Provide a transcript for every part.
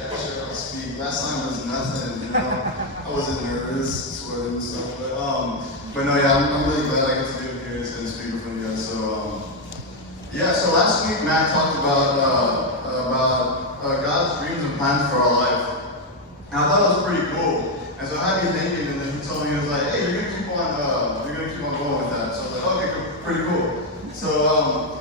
Yeah, sure, I'll speak. Last time was nothing, you know. I wasn't nervous, sweating and stuff, but no, yeah, I'm really glad I get to be up here and speak with you guys. So, yeah, so last week Matt talked about God's dreams and plans for our life. And I thought it was pretty cool. And so I had me thinking, and then he told me, he was like, hey, you're gonna keep on going with that. So I was like, okay, cool, pretty cool. So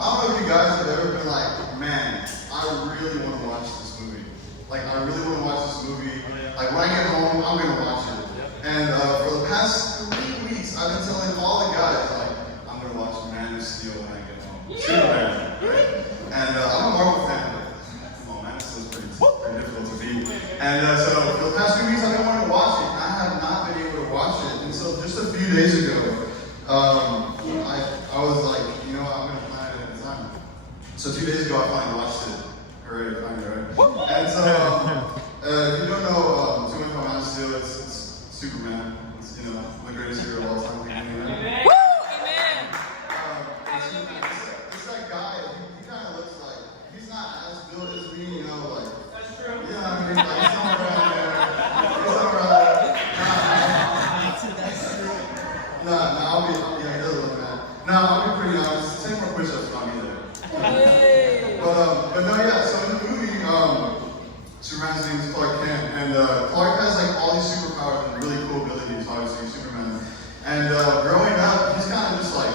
I don't know if you guys have ever been like, man, I really want to watch this movie. Like, I really want to watch this movie. Like, when I get home, I'm gonna watch it. And for the past 3 weeks, I've been telling all the guys, like, I'm gonna watch Man of Steel when I get home. Superman, right? And I'm a Marvel fan, but come on, Man of Steel is pretty difficult to beat. And so for the past 2 weeks, I've been wanting to watch it. I have not been able to watch it. And so just a few days ago, I was like, you know what, I'm gonna plan it at a time. So 2 days ago, I finally watched it. Hooray, finally, right? And so, if you don't know too much about Man of Steel, it's Superman. It's, you know, the greatest hero of all time. Amen. Woo! Amen! It's that guy, he kind of looks like, he's not as built as me, you know, like, that's true. Yeah, I mean, like, he's somewhere around there. He's somewhere around there. Yeah, he does look mad. I'll be pretty honest, 10 more push-ups, I'll be there. Hey. But no, yeah, so in the movie, Superman's name is Clark Kent, and Clark has like all these superpowers and really cool abilities, obviously, Superman. And growing up, he's kind of just like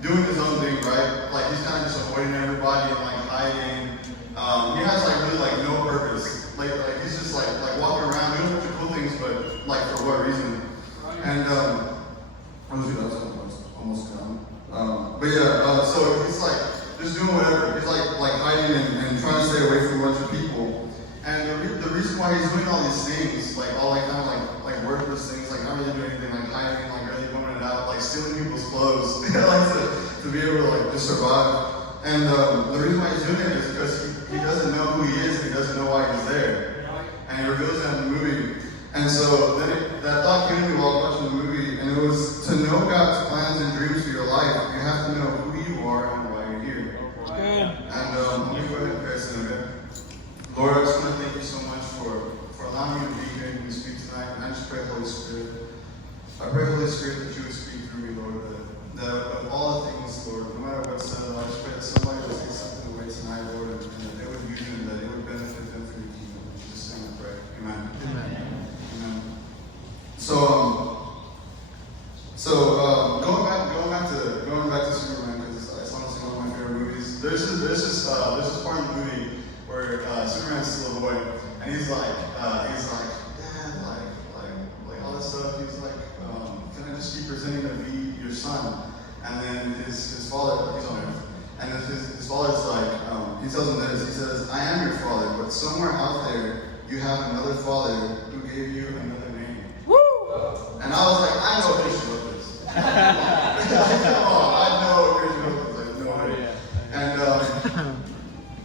doing his own thing, right? Like he's kind of just avoiding everybody and like hiding. He has like really like no purpose. Like he's just like walking around doing a bunch of cool things, but like for what reason? And that's almost gone. But yeah, so he's like just doing whatever. He's like hiding and trying to stay away from a bunch of people. And the reason why he's doing all these things, like all like kind of like worthless things, like not really doing anything, like hiding, like really going it out, like stealing people's clothes, like to be able to like just survive. And the reason why he's doing it is because he doesn't know who he is, and he doesn't know why he's there. And he reveals that in the movie. And so then that thought came to me while watching the movie, and it was to know God's plans and dreams for your life, you have to know who you are and why you're here. And let me go ahead and pray a minute. Lord, I just want to thank you so much for allowing me to be here and to speak tonight. And I just pray, Holy Spirit. I pray, Holy Spirit, that you would speak through me, Lord. That of all the things, Lord, no matter what's said, I just pray that somebody would take something away tonight, Lord, and that they would use it and that it would benefit them for your kingdom. In Jesus' name I pray. Amen. Amen. So going back to Superman, because it's honestly one of my favorite movies. There's this part in the movie where Superman's still a boy, and he's like, Dad, like all this stuff. He's like, can I just keep pretending to be your son? And then his father, he's on Earth, and then his father's like, he tells him this. He says, I am your father, but somewhere out there you have another father who gave you another name. Woo! And I was like, I know Christian wrote this. Come on, I know Christian wrote this. Like, no idea.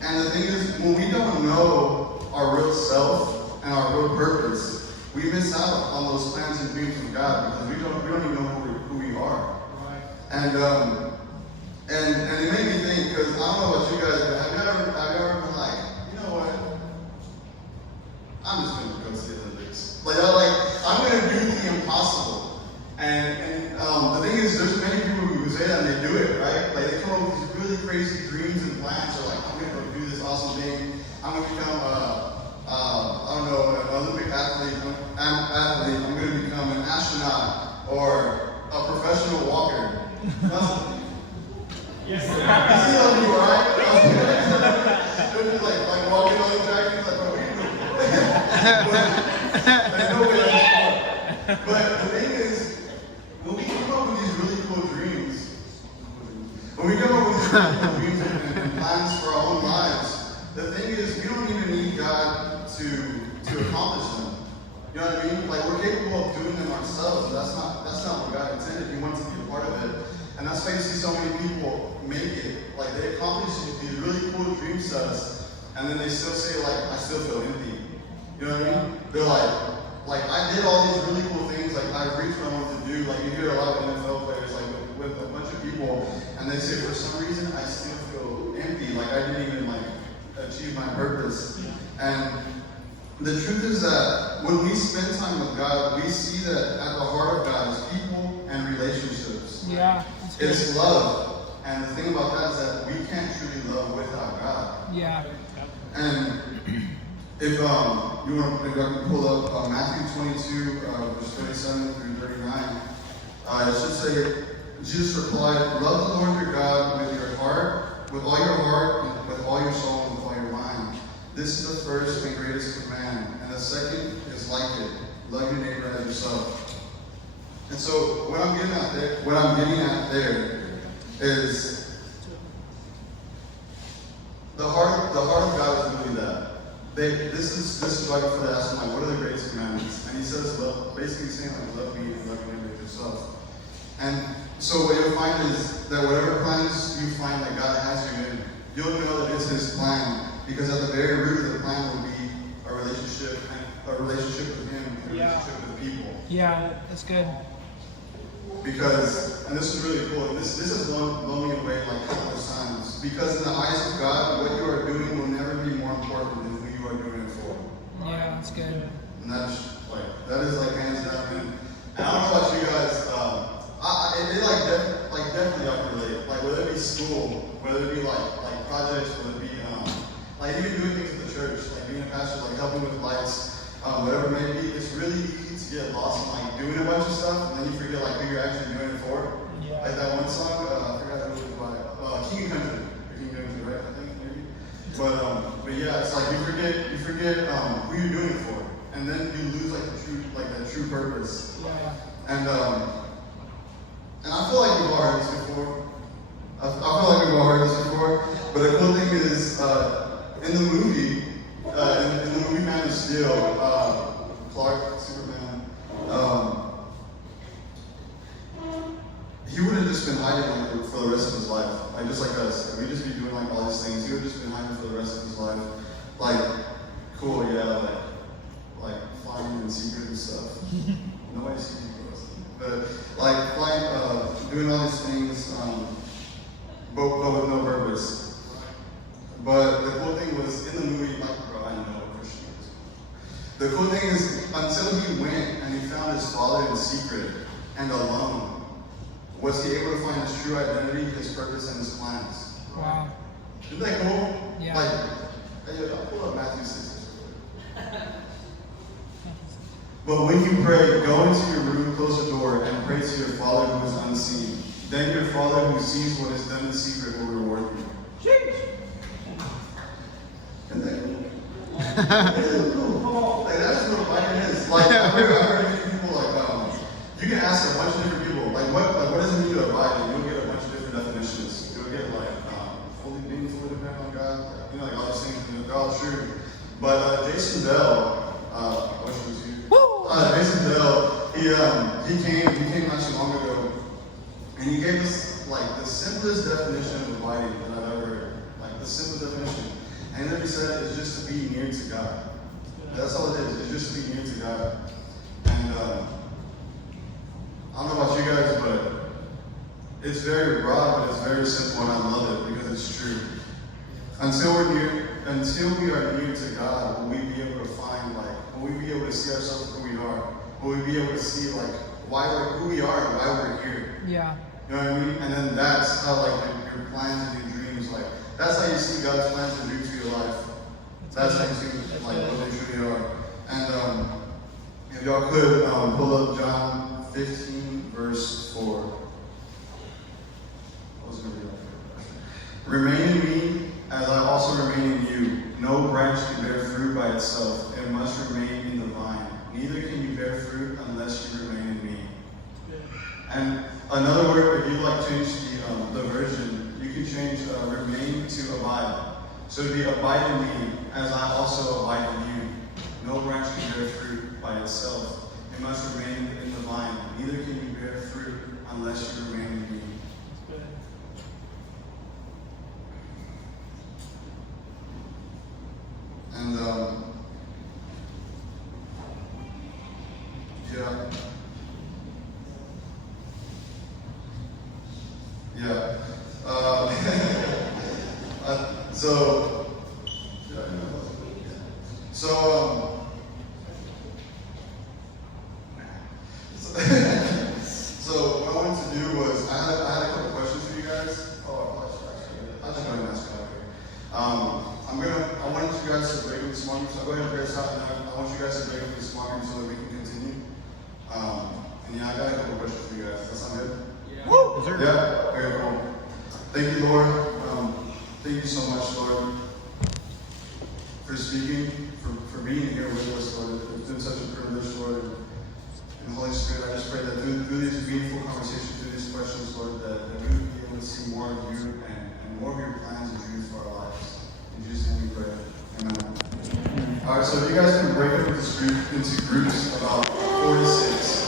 And the thing is, when we don't know our real self and our real purpose, we miss out on those plans and dreams from God because we don't even know who we are. Right. And it made me think, because I don't know about you guys, but have you ever been like, you know what? I'm just gonna go see the Olympics. I'm gonna do the impossible. And the thing is, there's many people who say that and they do it, right? Like they come up with these really crazy dreams and plans. They're like, I'm gonna go do this awesome thing. I'm gonna become an Olympic athlete. I'm gonna become an astronaut or a professional walker. Yes. You see those people, right? They're just like walking on the track. He's like, bro, what are you doing? There's no way that's. But the thing is, when we come up with these really cool dreams, and plans for our own lives, the thing is, we don't even need God to accomplish them. You know what I mean? Like we're capable of doing them ourselves. And that's not what God intended. He wants to be a part of it. And that's why you see so many people make it. Like they accomplish these really cool dream sets, and then they still say like, I still feel empty. You know what I mean? They're like I did all these really cool things. Like I reached what I wanted to do. Like you hear a lot of NFL players like with a bunch of people, and they say for some reason I still feel empty. Like I didn't even like achieve my purpose. And the truth is that when we spend time with God, we see that at the heart of God is people and relationships. Yeah. It's love. And the thing about that is that we can't truly love without God. Yeah. And if you want to pull up Matthew 22, verse 37 through 39, it should say, Jesus replied, "Love the Lord your God with your heart, with all your heart, and with all your soul, and with all your mind. This is the first and greatest command, and the second is like it: love your neighbor as yourself." And so, what I'm getting at there is the heart of God is really that. This is why before they ask him, like, what are the greatest commandments? And he says, love, basically saying, like, love me and love your neighbor as yourself. And so what you'll find is that whatever plans you find that God has you in, you'll know that it's His plan, because at the very root of the plan will be a relationship with Him, and a relationship with people. Yeah, that's good. Because, and this is really cool, and this has blown me away like countless times. Because in the eyes of God, what you are doing will never be more important than who you are doing it for. Yeah, that's good. And that is like hands down. And I don't know about you guys. Definitely I can relate. Like whether it be school, whether it be like projects, whether it be like even doing things at the church, like being a pastor, like helping with lights, whatever it may be. It's really easy to get lost in like doing a bunch of stuff, and then you forget like who you're actually doing it for. Yeah. Like that one song, I forgot who it was by King Country. King Country, right? I think maybe. But yeah, it's like you forget who you're doing it for, and then you lose like that true purpose. Yeah. And I feel like we've all heard this before. I feel like we've all heard this before. But the cool thing is, in the movie Man of Steel, Clark, Superman, he would have just been hiding for the rest of his life. Like just like us. We'd just be doing like all these things. He would have just been hiding for the rest of his life. Like, cool, yeah, like flying in secret and stuff. Nobody sees you. But like doing all these things, but with no purpose. But the cool thing was in the movie, like, bro, I know what Christian is. The cool thing is, until he went and he found his father in secret and alone, was he able to find his true identity, his purpose, and his plans. Wow. Isn't that cool? Yeah. I'll pull up Matthew 6. But when you pray, go into your room, close the door, and pray to your Father who is unseen. Then your Father who sees what is done in secret will reward you. Isn't that cool? Like, that's what abiding is. Like, I've heard people like, you can ask a bunch of different people, like what does it mean to abide? And you'll get a bunch of different definitions. You'll get like being fully dependent on God, like all these things, and they're all true. But Jason Bell, Jason Bell, he came not too long ago, and he gave us like the simplest definition of abiding that I've ever heard. Like the simplest definition. And then he said it's just to be near to God. That's all it is. It's just to be near to God. And I don't know about you guys, but it's very broad, but it's very simple, and I love it because it's true. Until we are near to God, will we be able to find will we be able to see ourselves for who we are? Will we be able to see who we are and why we're here? Yeah. You know what I mean? And then that's how your plans and your dreams, that's how you see God's plans and dreams for your life. That's how you see what they truly are. And if y'all could pull up John 15, verse 4. Remain in me as I also remain in you. No branch can bear fruit by itself. It must remain in the vine. Neither can you bear fruit unless you remain in me. And another word, if you change the version, you can change remain to abide. So it would be abide in me as I also abide in you. No branch can bear fruit by itself. It must remain in the vine. Neither can you bear fruit unless you remain in me. And you guys are great for responding so that we can continue. And yeah, I got a couple questions for you guys. Does that sound good? Yeah. Woo! Yeah? Very cool. Thank you, Lord. Thank you so much, Lord, for speaking, for being here with us, Lord. It's been such a privilege, Lord. And Holy Spirit, I just pray that through these meaningful conversations, through these questions, Lord, that we would be able to see more of you and more of your plans and dreams for our lives. In Jesus' name we pray. Amen. All right, so if you guys can break up this group into groups about 4 to 6.